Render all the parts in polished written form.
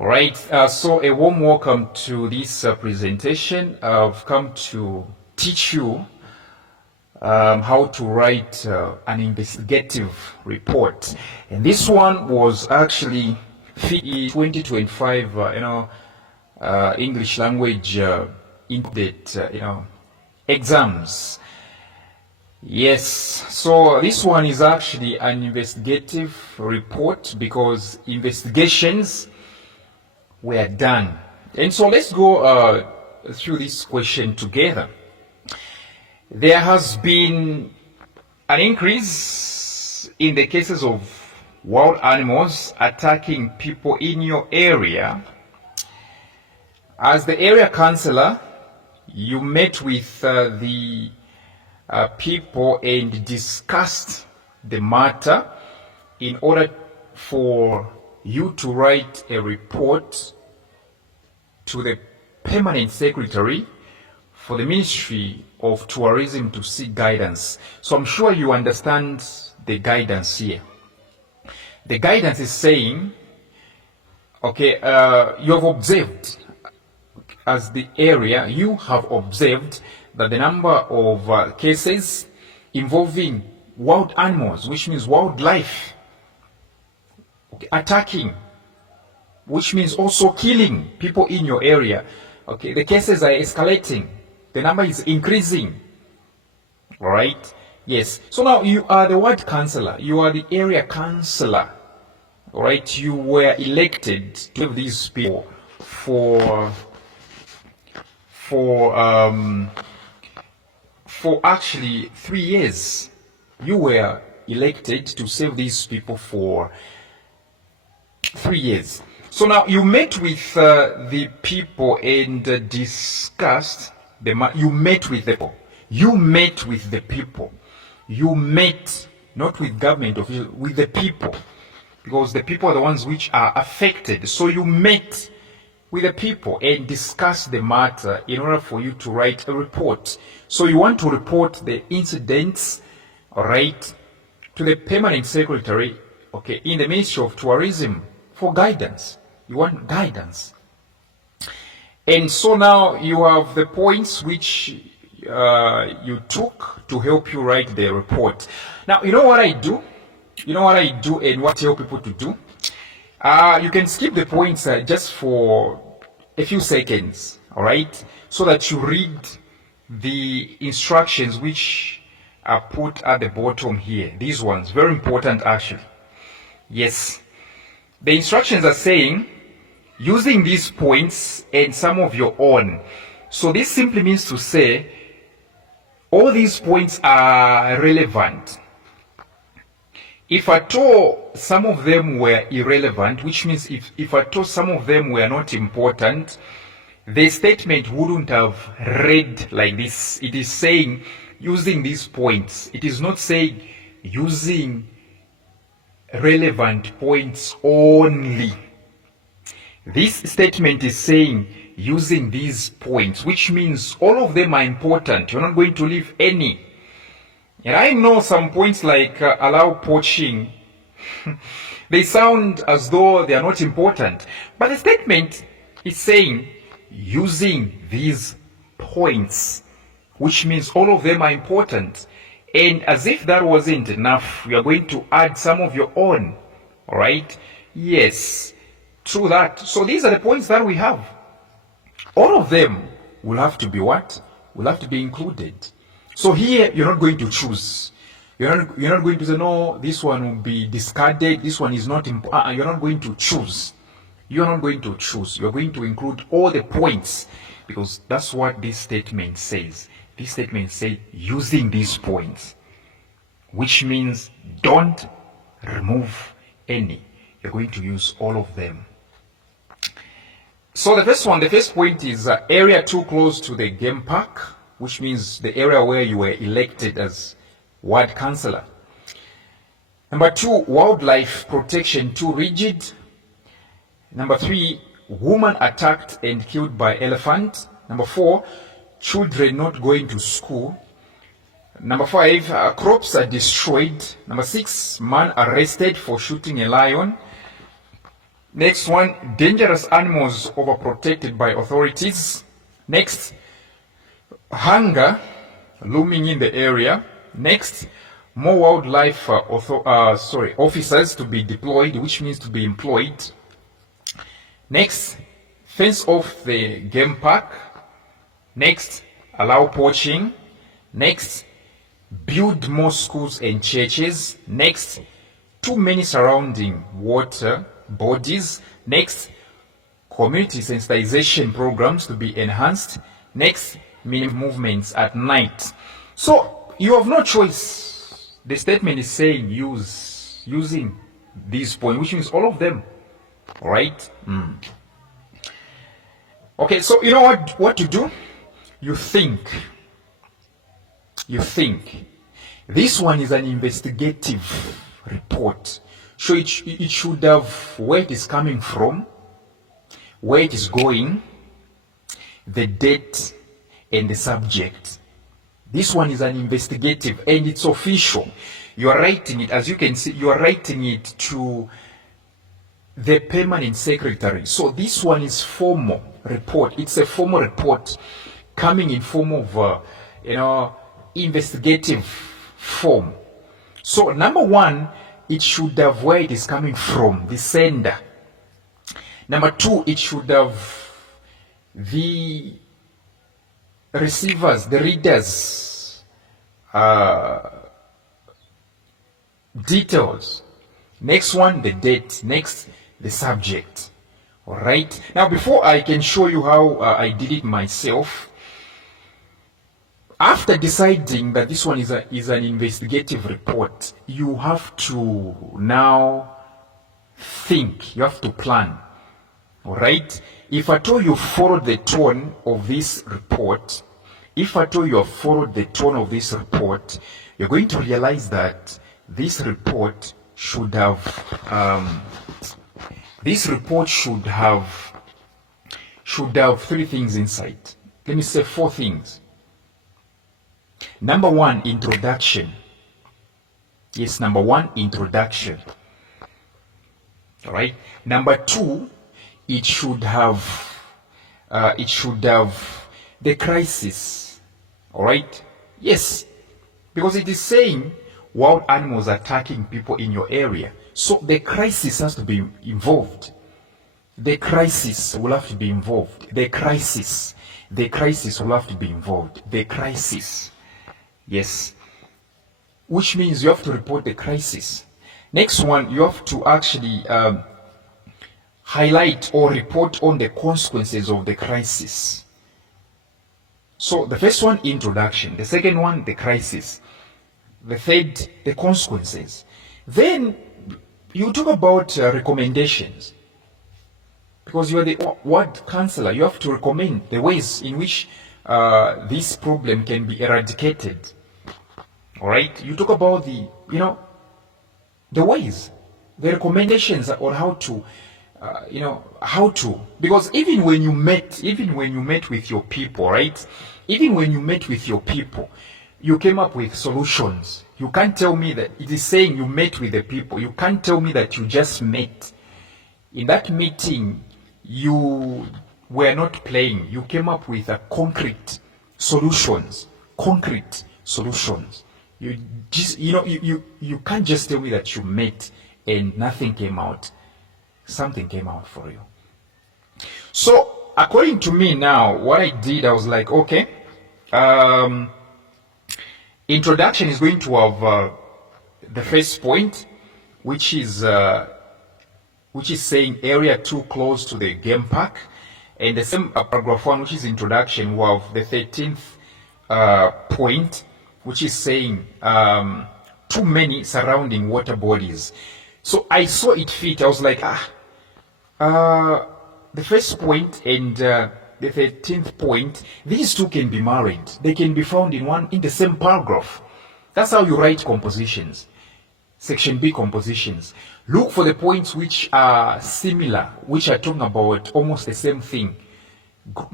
All right, so a warm welcome to this presentation. I've come to teach you how to write an investigative report. And this one was actually 2025, English language included, exams. Yes, so this one is actually an investigative report because investigations were done. And so let's go through this question together. There has been an increase in the cases of wild animals attacking people in your area. As the area councillor, you met with the people and discussed the matter in order for you to write a report to the permanent secretary for the Ministry of Tourism to seek guidance. So I'm sure you understand the guidance here. The guidance is saying, okay, you have observed, as the area, you have observed that the number of cases involving wild animals, which means wildlife, attacking, which means also killing people in your area. Okay, the cases are escalating. The number is increasing. All right? Yes. So now you are the ward councillor. You are the area councillor. All right? You were elected to have these people for actually 3 years. You were elected to save these people for 3 years. So now you met with the people and discussed you met with the people. You met with the people. You met not with government officials, with the people, because the people are the ones which are affected. So you met with the people and discuss the matter in order for you to write a report. So you want to report the incidents, all right, to the permanent secretary, okay, in the Ministry of Tourism for guidance. You want guidance. And so now you have the points which you took to help you write the report. Now, you know what I do? You know what I do and what I help people to do? You can skip the points just for a few seconds, all right? So that you read the instructions which are put at the bottom here. These ones, very important actually. Yes. The instructions are saying, using these points and some of your own. So this simply means to say, all these points are relevant. If at all some of them were irrelevant, which means if at all some of them were not important, the statement wouldn't have read like this. It is saying using these points. It is not saying using relevant points only. This statement is saying using these points, which means all of them are important. You're not going to leave any. And I know some points like allow poaching, they sound as though they are not important. But the statement is saying using these points, which means all of them are important. And as if that wasn't enough, you are going to add some of your own. All right? Yes, true that. So these are the points that we have. All of them will have to be what? Will have to be included. So here, you're not going to choose. You're not going to say, no, this one will be discarded. This one is not important. You're not going to choose. You're not going to choose. You're going to include all the points because that's what this statement says. This statement says using these points, which means don't remove any. You're going to use all of them. So the first point is area too close to the game park, which means the area where you were elected as ward councillor. Number 2, wildlife protection too rigid. Number 3, woman attacked and killed by elephant. Number 4, children not going to school. Number 5, crops are destroyed. Number 6, man arrested for shooting a lion. Next one, dangerous animals overprotected by authorities. Next, hunger looming in the area. Next, more wildlife officers to be deployed, which means to be employed. Next, fence off the game park. Next, allow poaching. Next, build more schools and churches. Next, too many surrounding water bodies. Next, community sensitization programs to be enhanced. Next, minimum movements at night. So you have no choice. The statement is saying using these points, which means all of them. All right? Okay, so you know what you do? You think. This one is an investigative report. So it should have where it is coming from, where it is going, the date, and the subject. This one is an investigative and it's official. You are writing it, as you can see, you are writing it to the permanent secretary. So this one is formal report. It's a formal report coming in form of, investigative form. So number one, it should have where it is coming from, the sender. Number two, it should have the receivers, the readers, details. Next one, the date. Next, the subject. All right. Now, before I can show you how I did it myself, after deciding that this one is an investigative report, you have to now think. You have to plan. All right. If at all you follow the tone of this report, you're going to realize that this report should have three things inside. Let me say four things. Number one, introduction. Yes, number one, introduction. All right. Number two, it should have the crisis. All right. Yes, because it is saying wild animals attacking people in your area. So the crisis has to be involved. The crisis will have to be involved. The crisis will have to be involved. The crisis. Yes. Which means you have to report the crisis. Next one, you have to actually highlight or report on the consequences of the crisis. So the first one, introduction. The second one, the crisis. The third, the consequences. Then you talk about recommendations. Because you are the ward counselor, you have to recommend the ways in which this problem can be eradicated. All right? You talk about the ways, the recommendations on how to, because even when you met with your people, right? Even when you met with your people, you came up with solutions. You can't tell me that it is saying you met with the people. You can't tell me that you just met. In that meeting, you were not playing. You came up with concrete solutions. You just, you can't just tell me that you met and nothing came out. Something came out for you. So, according to me now, what I did, I was like, okay, introduction is going to have the first point, which is saying area too close to the game park, and the same paragraph 1, which is introduction, will have the 13th point, which is saying too many surrounding water bodies. So I saw it fit. I was like, the first point and the 13th point, these two can be married. They can be found in the same paragraph. That's how you write compositions. Section B compositions. Look for the points which are similar, which are talking about almost the same thing.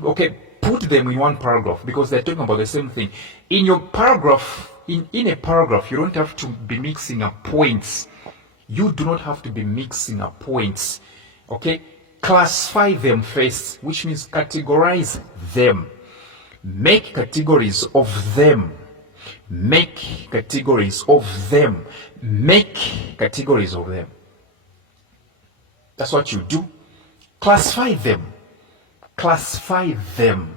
Okay, put them in one paragraph because they're talking about the same thing. In your paragraph, in a paragraph, you don't have to be mixing up points. You do not have to be mixing up points. Okay, classify them first, which means categorize them. Make categories of them. Make categories of them. Make categories of them. That's what you do. Classify them. Classify them.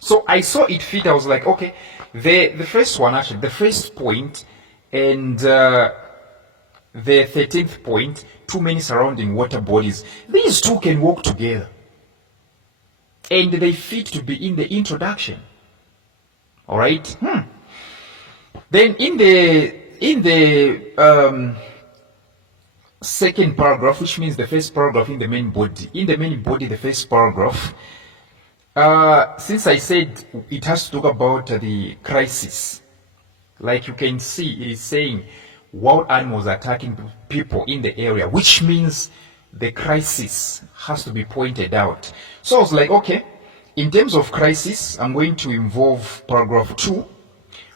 So I saw it fit. I was like, okay, the first one, actually, the first point and the 13th point, too many surrounding water bodies. These two can work together. And they fit to be in the introduction. All right? Then in the second paragraph, which means the first paragraph in the main body. In the main body, the first paragraph, since I said it has to talk about the crisis, like you can see, it is saying wild animals attacking people in the area, which means the crisis has to be pointed out. So I was like, okay, in terms of crisis, I'm going to involve paragraph 2,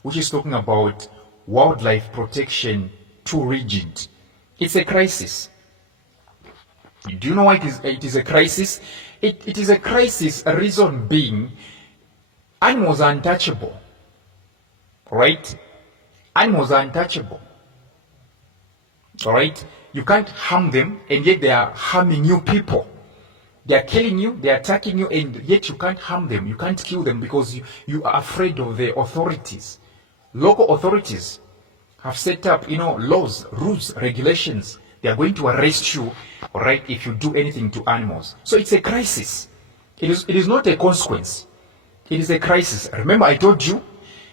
which is talking about wildlife protection too rigid. It's a crisis. Do you know why it is a crisis? It is a crisis, a reason being, animals are untouchable. Right? Animals are untouchable. Alright? You can't harm them, and yet they are harming you people. They are killing you, they are attacking you, and yet you can't harm them. You can't kill them because you are afraid of the authorities. Local authorities have set up, laws, rules, regulations. They are going to arrest you, all right, if you do anything to animals. So it's a crisis. It is not a consequence. It is a crisis. Remember, I told you,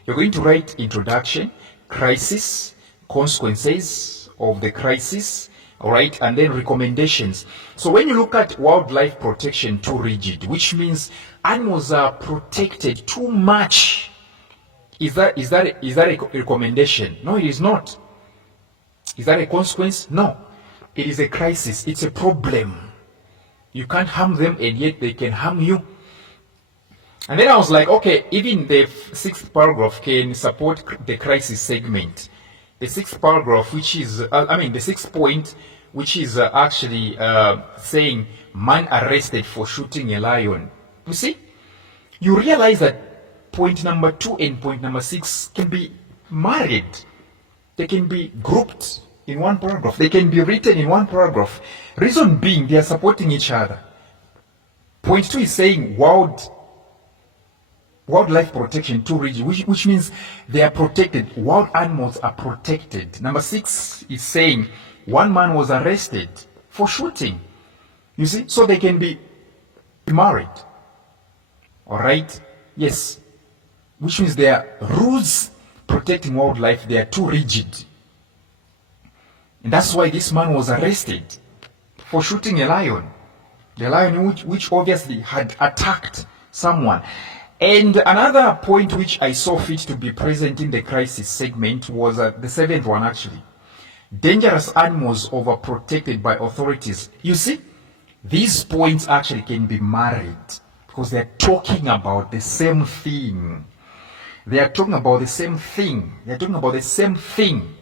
you're going to write introduction, crisis, consequences of the crisis, all right, and then recommendations. So when you look at wildlife protection too rigid, which means animals are protected too much, is that a recommendation? No, it is not. Is that a consequence? No. It is a crisis. It's a problem. You can't harm them, and yet they can harm you. And then I was like, okay, even the 6th paragraph can support the crisis segment. The 6th paragraph, which is, the 6th point, which is actually saying, man arrested for shooting a lion. You see? You realize that point number 2 and point number 6 can be married. They can be grouped in one paragraph. They can be written in one paragraph. Reason being, they are supporting each other. Point 2 is saying wildlife protection too rigid, which means they are protected. Wild animals are protected. Number 6 is saying one man was arrested for shooting. You see? So they can be married. All right? Yes. Which means their rules protecting wildlife, they are too rigid. And that's why this man was arrested for shooting a lion. The lion which obviously had attacked someone. And another point which I saw fit to be present in the crisis segment was the 7th one, actually. Dangerous animals overprotected by authorities. You see, these points actually can be married because they're talking about the same thing. They are talking about the same thing. They're talking about the same thing.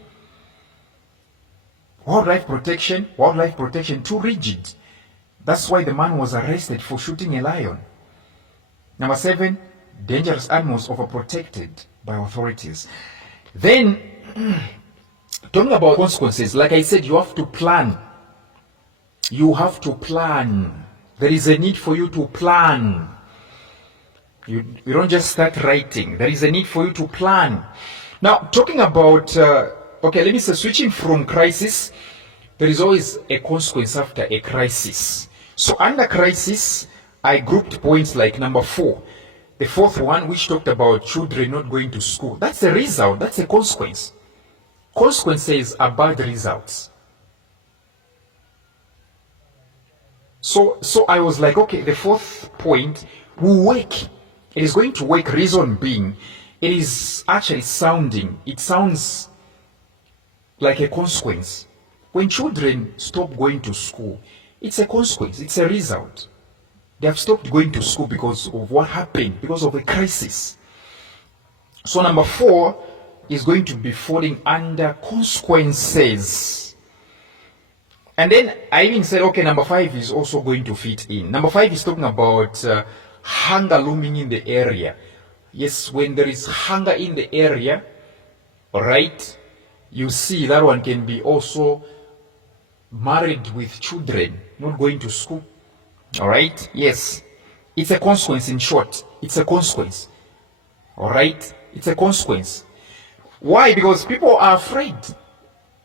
Wildlife protection too rigid. That's why the man was arrested for shooting a lion. Number 7, dangerous animals overprotected by authorities. Then, talking about consequences, like I said, you have to plan. You have to plan. There is a need for you to plan. You don't just start writing. There is a need for you to plan. Now, talking about, okay, let me say, switching from crisis, there is always a consequence after a crisis. So under crisis, I grouped points like number 4. The 4th one, which talked about children not going to school. That's a result. That's a consequence. Consequences are bad results. So I was like, okay, the 4th point will work. It is going to work, reason being, it is actually it sounds like a consequence. When children stop going to school, it's a consequence, it's a result. They have stopped going to school because of what happened, because of a crisis. So number 4 is going to be falling under consequences. And then I even said, okay, number 5 is also going to fit in. Number 5 is talking about hunger looming in the area. Yes, when there is hunger in the area, all right, you see that one can be also married with children, not going to school. All right, yes, it's a consequence. In short, it's a consequence. All right, it's a consequence. Why? Because people are afraid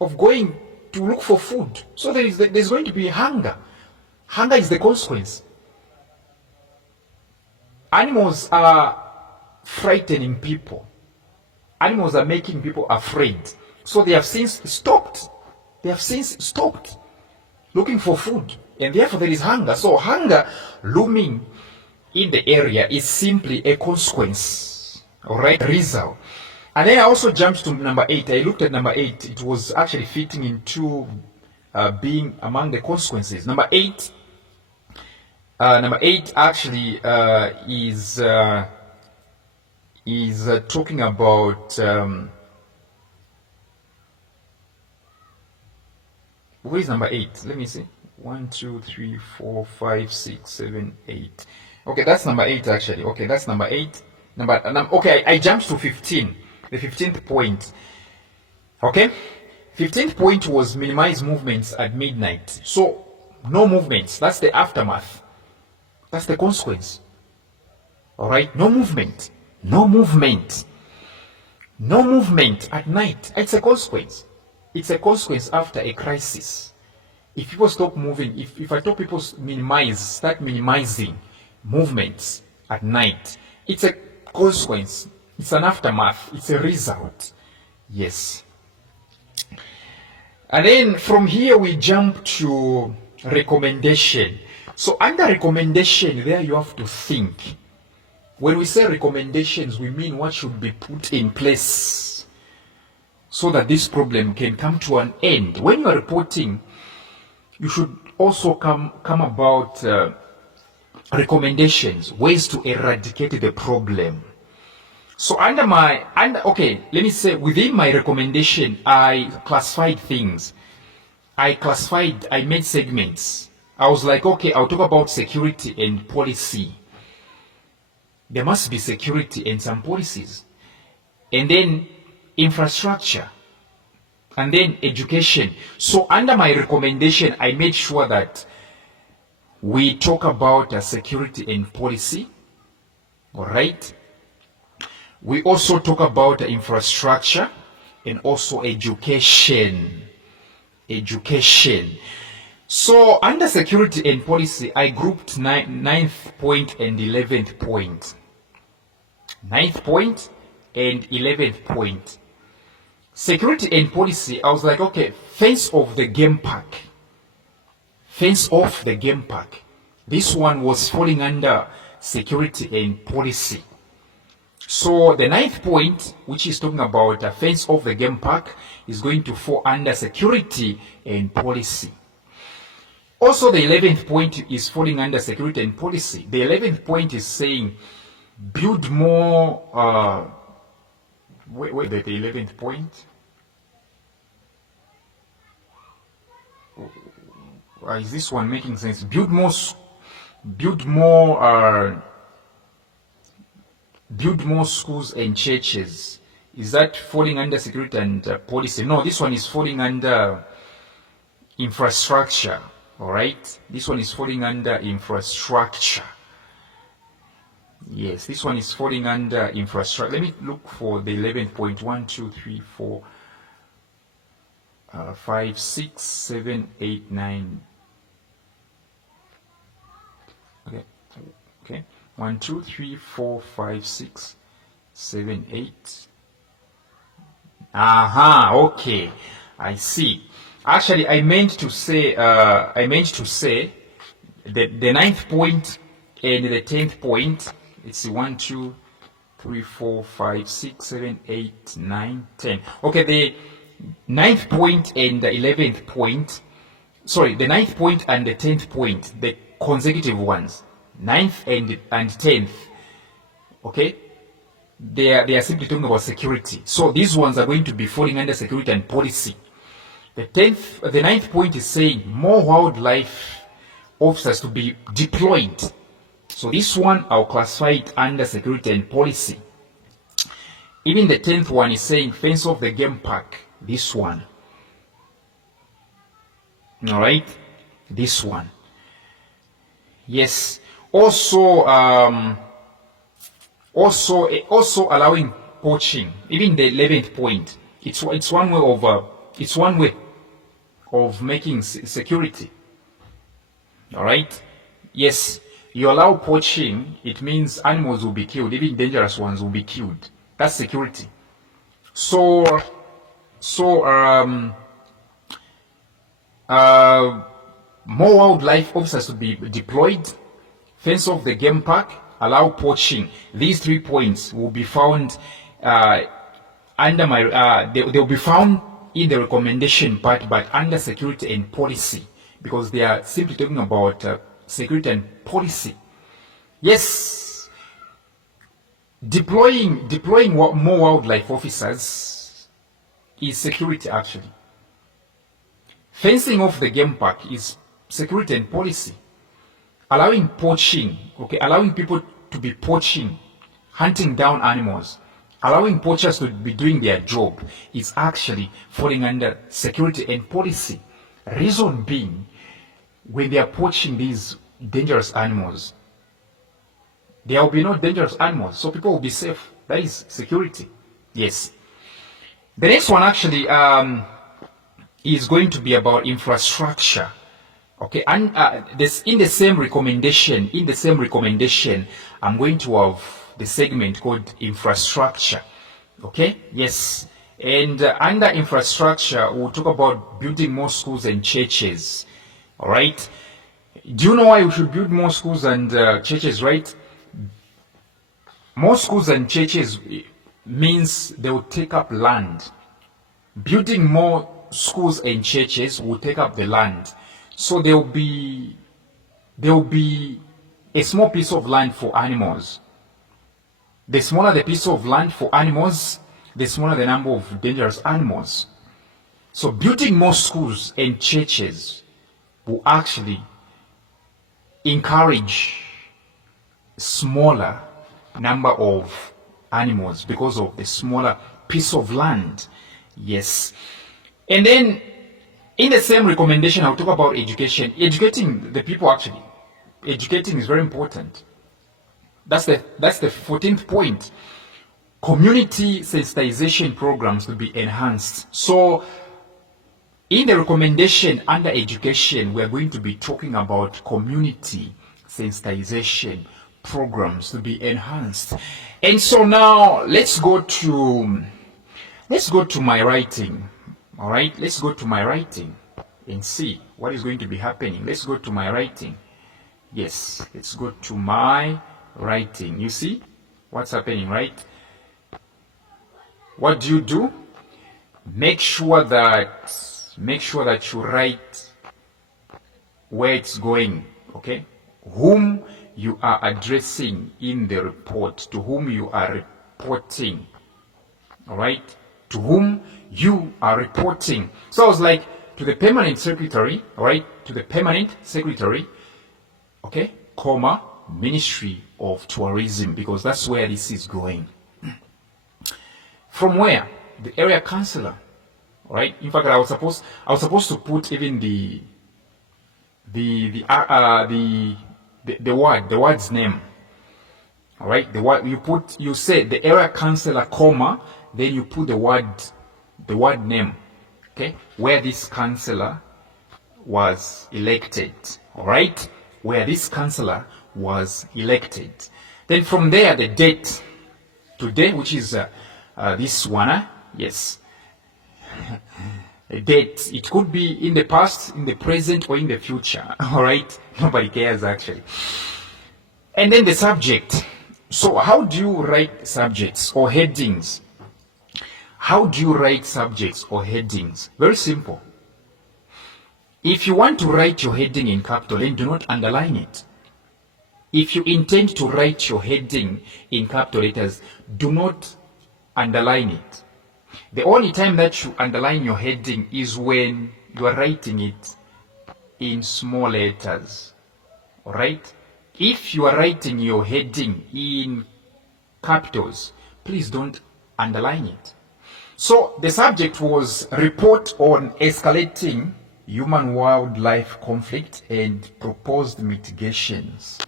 of going to look for food. So there's going to be hunger. Hunger is the consequence. Animals are frightening people. Animals are making people afraid. So they have since stopped. They have since stopped looking for food. And therefore there is hunger. So hunger looming in the area is simply a consequence. All right, result. And then I also jumped to number 8. I looked at number 8. It was actually fitting into being among the consequences. Number 8 actually is talking about where is number 8? Let me see. 1, 2, 3, 4, 5, 6, 7, 8. Okay, that's number 8 actually. Okay, that's number 8. Okay, I jumped to 15. The 15th point. Okay? 15th point was minimize movements at midnight. So, no movements. That's the aftermath. That's the consequence. Alright? No movement. No movement. No movement at night. It's a consequence. It's a consequence after a crisis. If people stop moving, if I tell people start minimizing movements at night, it's a consequence. It's an aftermath. It's a result. Yes. And then from here we jump to recommendation. So under recommendation, there you have to think. When we say recommendations, we mean what should be put in place so that this problem can come to an end. When you are reporting, you should also come about recommendations, ways to eradicate the problem. So okay, let me say within my recommendation, I classified things. I made segments. I was like, okay, I'll talk about security and policy. There must be security and some policies. And then infrastructure. And then education. So under my recommendation, I made sure that we talk about security and policy. All right. We also talk about infrastructure and also education. Education. So under security and policy, I grouped 9th point and 11th point. 9th point and 11th point. Security and policy, I was like, okay, fence off the game park. Fence off the game park. This one was falling under security and policy. So the 9th point, which is talking about a fence off the game park, is going to fall under security and policy. Also, the 11th point is falling under security and policy. The 11th point is saying build more. Wait, the 11th point. Is this one making sense? Build more schools and churches. Is that falling under security and policy? No, this one is falling under infrastructure. All right, this one is falling under infrastructure. Yes, this one is falling under infrastructure. Let me look for the 11th point. 1, 2, 3, 4, 5, 6, 7, 8, 9. Okay. 1, 2, 3, 4, 5, 6, 7, 8. Okay. I see. Actually, I meant to say the 9th point and the 10th point. It's 1, 2, 3, 4, 5, 6, 7, 8, 9, 10. Okay, the 9th point and the 11th point. Sorry, the 9th point and the 10th point, the consecutive ones, 9th and 10th. Okay, they are simply talking about security. So these ones are going to be falling under security and policy. The ninth point is saying more wildlife officers to be deployed. So this one, I'll classify it under security and policy. Even the 10th one is saying fence off the game park. This one. All right. This one. Yes. Also allowing poaching. Even the 11th point. It's one way of making security. All right. Yes. You allow poaching, it means animals will be killed, even dangerous ones will be killed. That's security. More wildlife officers to be deployed, fence off the game park, allow poaching. These 3 points will be found under my, they'll be found in the recommendation part, but under security and policy, because they are simply talking about security and policy. Yes, deploying more wildlife officers is security actually. Fencing off the game park is security and policy. Allowing poaching, okay, allowing people to be poaching, hunting down animals, allowing poachers to be doing their job is actually falling under security and policy. Reason being, when they are poaching these dangerous animals, there will be no dangerous animals, so people will be safe. That is security. Yes. The next one actually is going to be about infrastructure. Okay, and in the same recommendation, I'm going to have the segment called infrastructure. Okay, yes. And under infrastructure, we'll talk about building more schools and churches. All right. Do you know why we should build more schools and churches, right? More schools and churches means they will take up land. Building more schools and churches will take up the land. So there will be a small piece of land for animals. The smaller the piece of land for animals, the smaller the number of dangerous animals. So building more schools and churches will actually encourage smaller number of animals because of the smaller piece of land. Yes. And then in the same recommendation, I'll talk about education. Educating the people actually. Educating is very important. That's the 14th point. Community sensitization programs will be enhanced. So in the recommendation under education, we're going to be talking about community sensitization programs to be enhanced. And so now let's go to my writing. All right, let's go to my writing and see what is going to be happening. Let's go to my writing. Yes, let's go to my writing. You see what's happening, right? What do? Make sure that you write where it's going, okay? Whom you are addressing in the report, to whom you are reporting, all right? To whom you are reporting. So I was like, to the permanent secretary, all right? To the permanent secretary, okay? Comma, Ministry of Tourism, because that's where this is going. From where? The area councillor, all right? In fact, I was supposed to put even the word's name. All right, the word you say the area councillor, comma, then you put the word name, okay, where this councillor was elected. All right, where this councillor was elected. Then from there, the date today, which is this one, yes. A date. It could be in the past, in the present, or in the future. All right, nobody cares actually. And then the subject. So how do you write subjects or headings? How do you write subjects or headings? Very simple. If you want to write your heading in capital, then do not underline it. If you intend to write your heading in capital letters, do not underline it. The only time that you underline your heading is when you are writing it in small letters. Alright? If you are writing your heading in capitals, please don't underline it. So the subject was report on escalating human-wildlife conflict and proposed mitigations.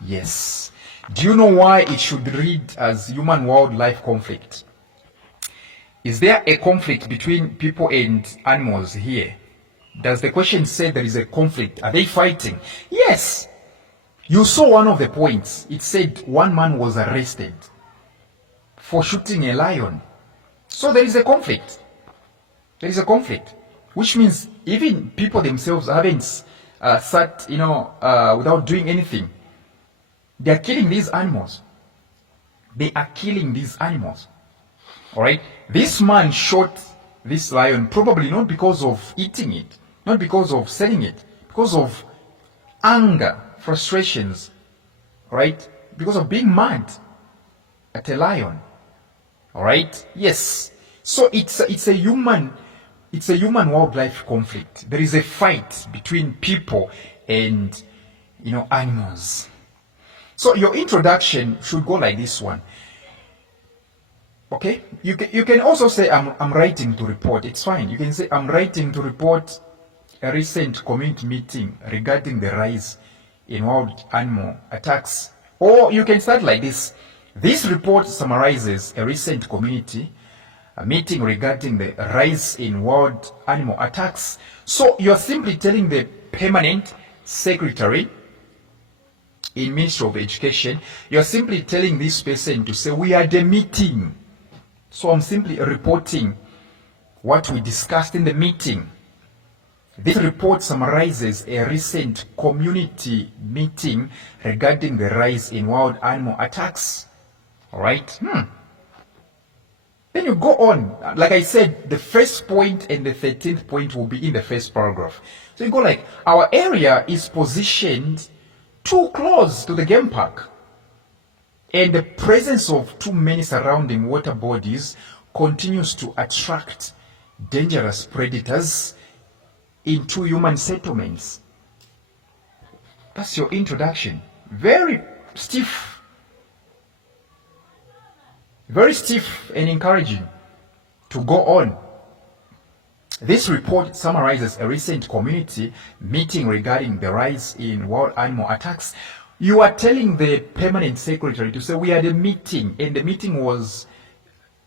Yes. Do you know why it should read as human-wildlife conflict? Is there a conflict between people and animals here? Does the question say there is a conflict? Are they fighting? Yes. You saw one of the points. It said one man was arrested for shooting a lion. So there is a conflict. There is a conflict. Which means even people themselves haven't sat, without doing anything. They are killing these animals. They are killing these animals. Alright? This man shot this lion probably not because of eating it, not because of selling it, because of anger, frustrations, right? Because of being mad at a lion. Alright? Yes. So it's a human wildlife conflict. There is a fight between people and animals. So your introduction should go like this one. Okay? You can also say I'm writing to report. It's fine. You can say I'm writing to report a recent community meeting regarding the rise in wild animal attacks. Or you can start like this. This report summarizes a recent community meeting regarding the rise in wild animal attacks. So you're simply telling the permanent secretary in Ministry of Education, you're simply telling this person to say, we had a meeting. So I'm simply reporting what we discussed in the meeting. This report summarizes a recent community meeting regarding the rise in wild animal attacks. All right? Then you go on. Like I said, the first point and the 13th point will be in the first paragraph. So you go like, our area is positioned too close to the game park, and the presence of too many surrounding water bodies continues to attract dangerous predators into human settlements. That's your introduction. Very stiff and encouraging to go on. This report summarizes a recent community meeting regarding the rise in wild animal attacks. You are telling the permanent secretary to say we had a meeting, and the meeting was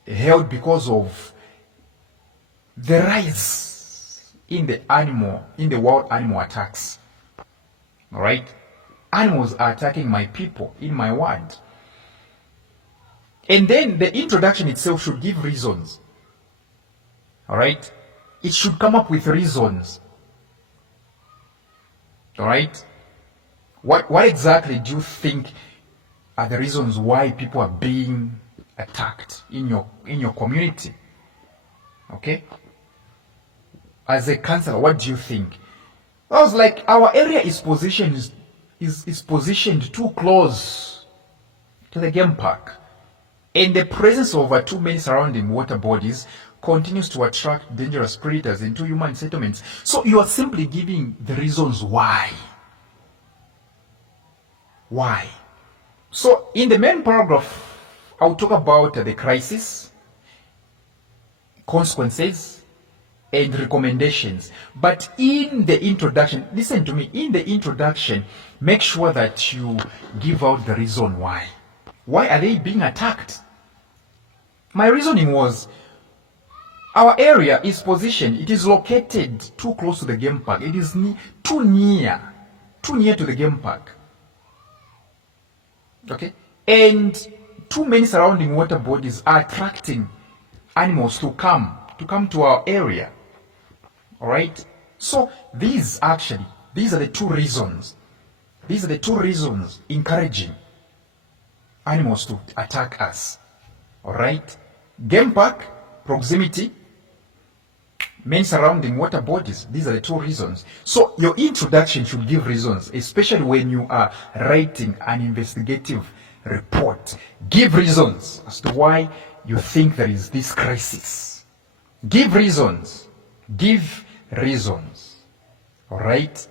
held because of the rise in the wild animal attacks. All right? Animals are attacking my people in my ward. And then the introduction itself should give reasons. All right? It should come up with reasons. All right? What exactly do you think are the reasons why people are being attacked in your community? Okay? As a counselor, what do you think? I was like, our area is positioned too close to the game park, and the presence of too many surrounding water bodies continues to attract dangerous predators into human settlements. So you are simply giving the reasons why. Why? So in the main paragraph, I'll talk about the crisis, consequences, and recommendations. But in the introduction, listen to me, in the introduction, make sure that you give out the reason why. Why are they being attacked? My reasoning was, our area is positioned, it is located too close to the game park. It is too near to the game park. Okay? And too many surrounding water bodies are attracting animals to come to our area. All right? So these are the two reasons. These are the two reasons encouraging animals to attack us. All right? Game park, proximity, main surrounding water bodies. These are the two reasons. So your introduction should give reasons, especially when you are writing an investigative report. Give reasons as to why you think there is this crisis Give reasons. Give reasons. All right?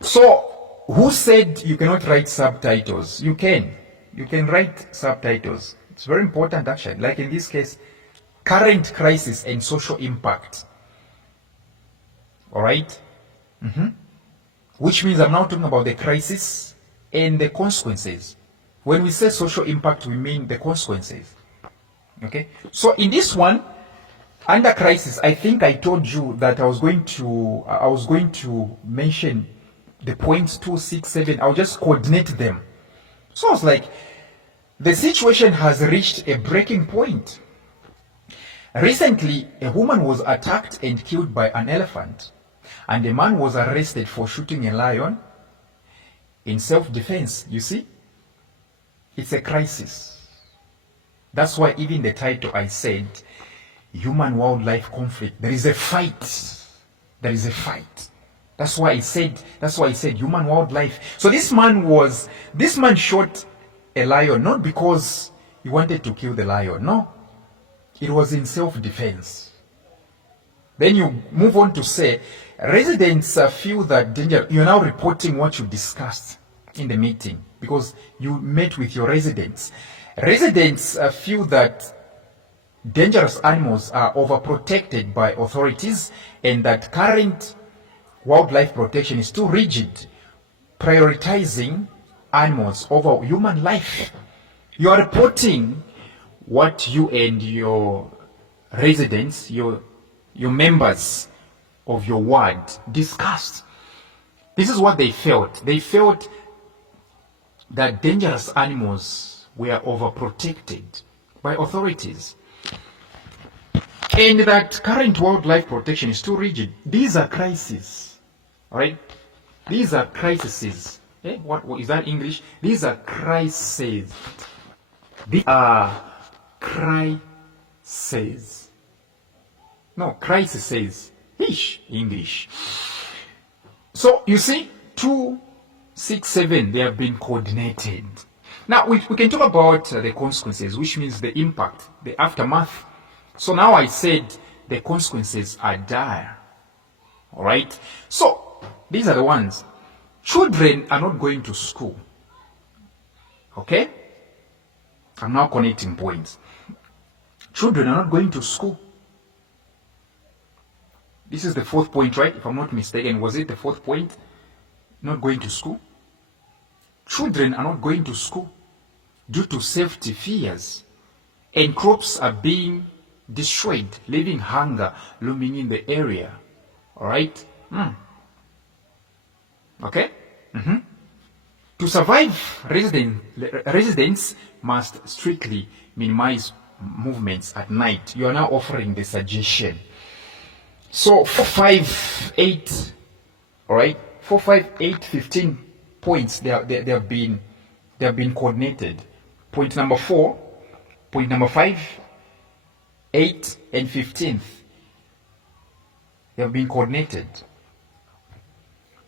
So, who said you cannot write subtitles? You can. You can write subtitles. It's very important, actually. Like in this case, current crisis and social impact. All right? Which means I'm now talking about the crisis and the consequences. When we say social impact, we mean the consequences. Okay? So in this one, under crisis, I think I told you that I was going to mention the points 2, 6, 7. I'll just coordinate them. So I was like, the situation has reached a breaking point. Recently, a woman was attacked and killed by an elephant, and a man was arrested for shooting a lion in self-defense. You see? It's a crisis. That's why even the title I said, human-wildlife conflict. There is a fight. There is a fight. That's why I said human-wildlife. So this man shot a lion not because he wanted to kill the lion. No. It was in self-defense. Then you move on to say, residents feel that danger. You're now reporting what you discussed in the meeting because you met with your residents. Residents feel that dangerous animals are overprotected by authorities and that current wildlife protection is too rigid, prioritizing animals over human life. You are reporting what you and your residents, your members of your ward discussed. This is what they felt. They felt that dangerous animals were overprotected by authorities and that current wildlife protection is too rigid. These are crises, right? These are crises. What is that English? These are crises. These are crises. No, crises. English. So you see, 2, 6, 7, they have been coordinated. Now we can talk about the consequences, which means the impact, the aftermath. So now I said the consequences are dire. All right. So these are the ones. Children are not going to school. Okay? I'm now connecting points. Children are not going to school. This is the 4th point, right? If I'm not mistaken, was it the 4th point? Not going to school? Children are not going to school due to safety fears. And crops are being destroyed, leaving hunger looming in the area. All right? Okay? To survive, residents must strictly minimize movements at night. You are now offering the suggestion. So 4, 5, 8, all right? 4, 5, 8, 15 points. They have been coordinated. Point number 4, point number 5, 8, and 15th. They have been coordinated.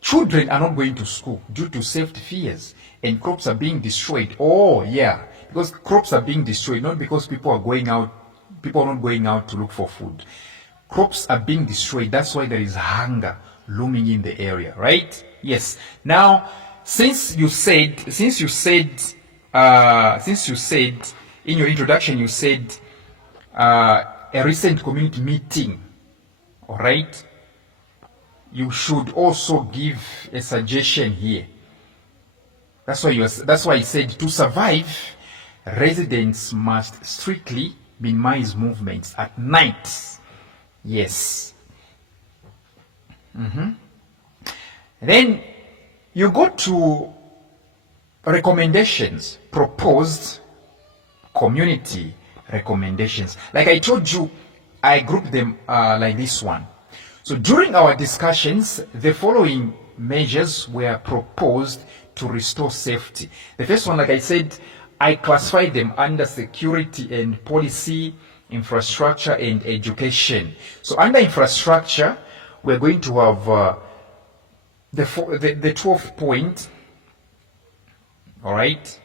Children are not going to school due to safety fears, and crops are being destroyed. Oh yeah, because crops are being destroyed, not because people are not going out to look for food. Crops are being destroyed. That's why there is hunger looming in the area, right? Yes. Now, since you said in your introduction, you said a recent community meeting, all right? You should also give a suggestion here. That's why I said to survive, residents must strictly minimize movements at night. Yes. Then you go to recommendations, proposed community recommendations. Like I told you, I grouped them like this one. So during our discussions, the following measures were proposed to restore safety. The first one, like I said, I classified them under security and policy, infrastructure and education. So under infrastructure, we're going to have the 12th point, all right,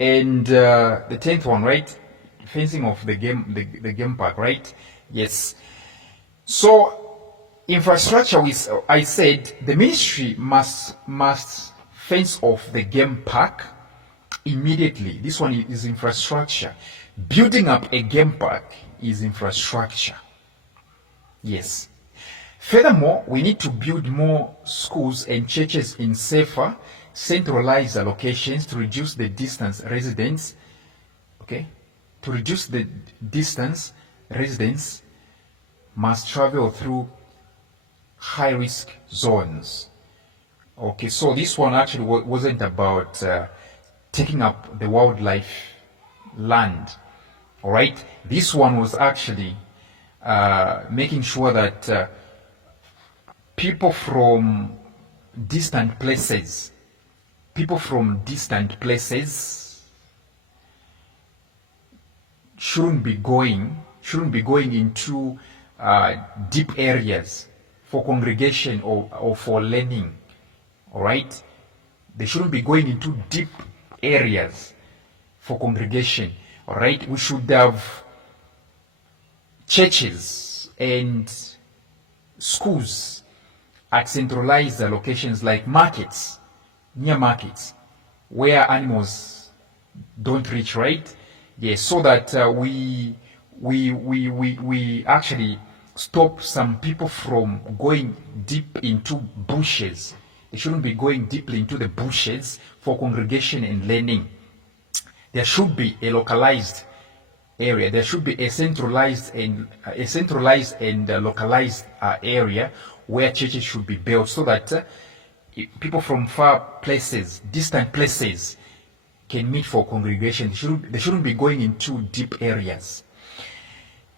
and the 10th one, right, fencing of the game park, right, Yes. So infrastructure I said the ministry must fence off the game park immediately. This one is infrastructure. Building up a game park is infrastructure. Yes. Furthermore, we need to build more schools and churches in safer, centralized locations to reduce the distance residents, okay? To reduce the distance residents must travel through high-risk zones. Okay, so this one actually wasn't about taking up the wildlife land, all right? This one was actually making sure that people from distant places shouldn't be going into deep areas for congregation or for learning. All right, they shouldn't be going into deep areas for congregation. All right, we should have churches and schools at centralized locations like markets, near markets, where animals don't reach, right? Yes, so that we actually stop some people from going deep into bushes. They shouldn't be going deeply into the bushes for congregation and learning. There should be a localized area. There should be a centralized and localized area where churches should be built, so that people from far places, distant places, can meet for congregation. They shouldn't be going into deep areas.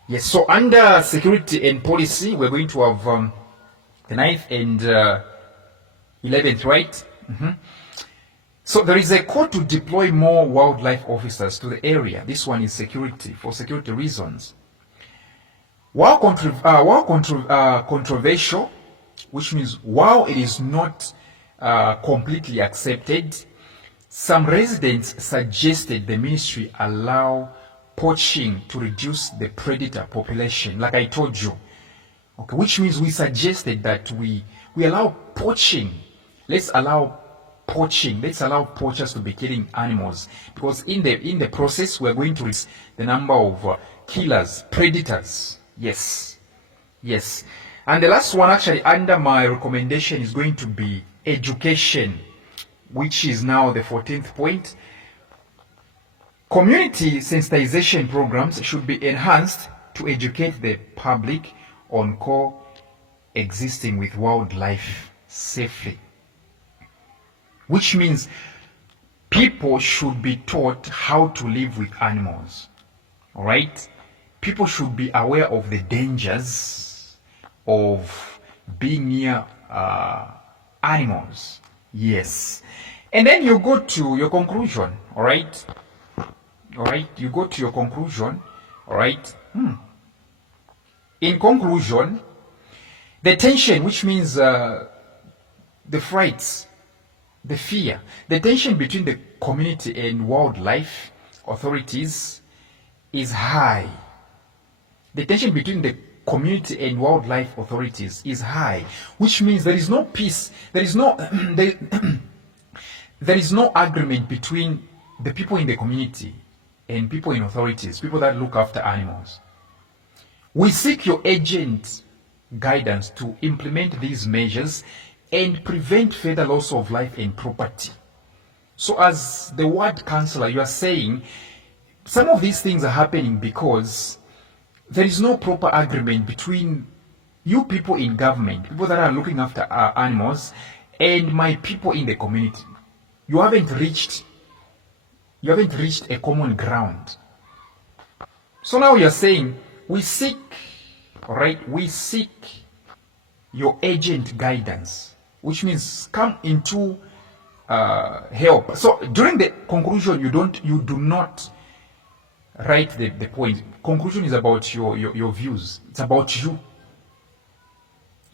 Yes, so under security and policy, we're going to have the 9th and 11th, right? So there is a call to deploy more wildlife officers to the area. This one is security, for security reasons. While controversial, which means while it is not completely accepted, some residents suggested the ministry allow poaching to reduce the predator population, like I told you. Okay, which means we suggested that we allow poaching. Let's allow poaching. Let's allow poachers to be killing animals, because in the process we're going to reduce the number of killers, predators. Yes. And the last one actually under my recommendation is going to be education, which is now the 14th point. Community sensitization programs should be enhanced to educate the public on coexisting with wildlife safely. Which means people should be taught how to live with animals. All right? People should be aware of the dangers of being near animals. Yes. And then you go to your conclusion. All right? You go to your conclusion. All right? In conclusion, the tension, which means the frights, the fear, the tension between the community and wildlife authorities is high. The tension between the community and wildlife authorities is high, which means there is no peace, there is no there is no agreement between the people in the community and people in authorities, people that look after animals. We seek your urgent guidance to implement these measures and prevent further loss of life and property. So as the ward councillor, you are saying some of these things are happening because there is no proper agreement between you people in government, people that are looking after animals, and my people in the community. You haven't reached a common ground. So now you're saying we seek your urgent guidance, which means come into help. So during the conclusion, you do not write the point. Conclusion is about your views. It's about you.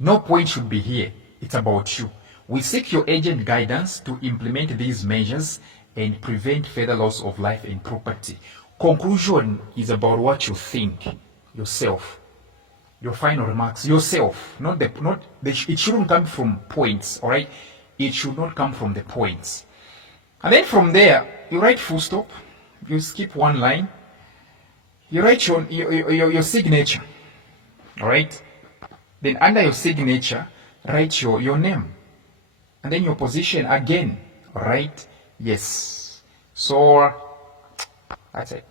No point should be here. It's about you. We seek your urgent guidance to implement these measures and prevent further loss of life and property. Conclusion is about what you think yourself. your final remarks, yourself, it shouldn't come from points, all right? It should not come from the points. And then from there, you write full stop, you skip one line, you write your signature, all right? Then under your signature, write your name. And then your position again, write yes. So that's it.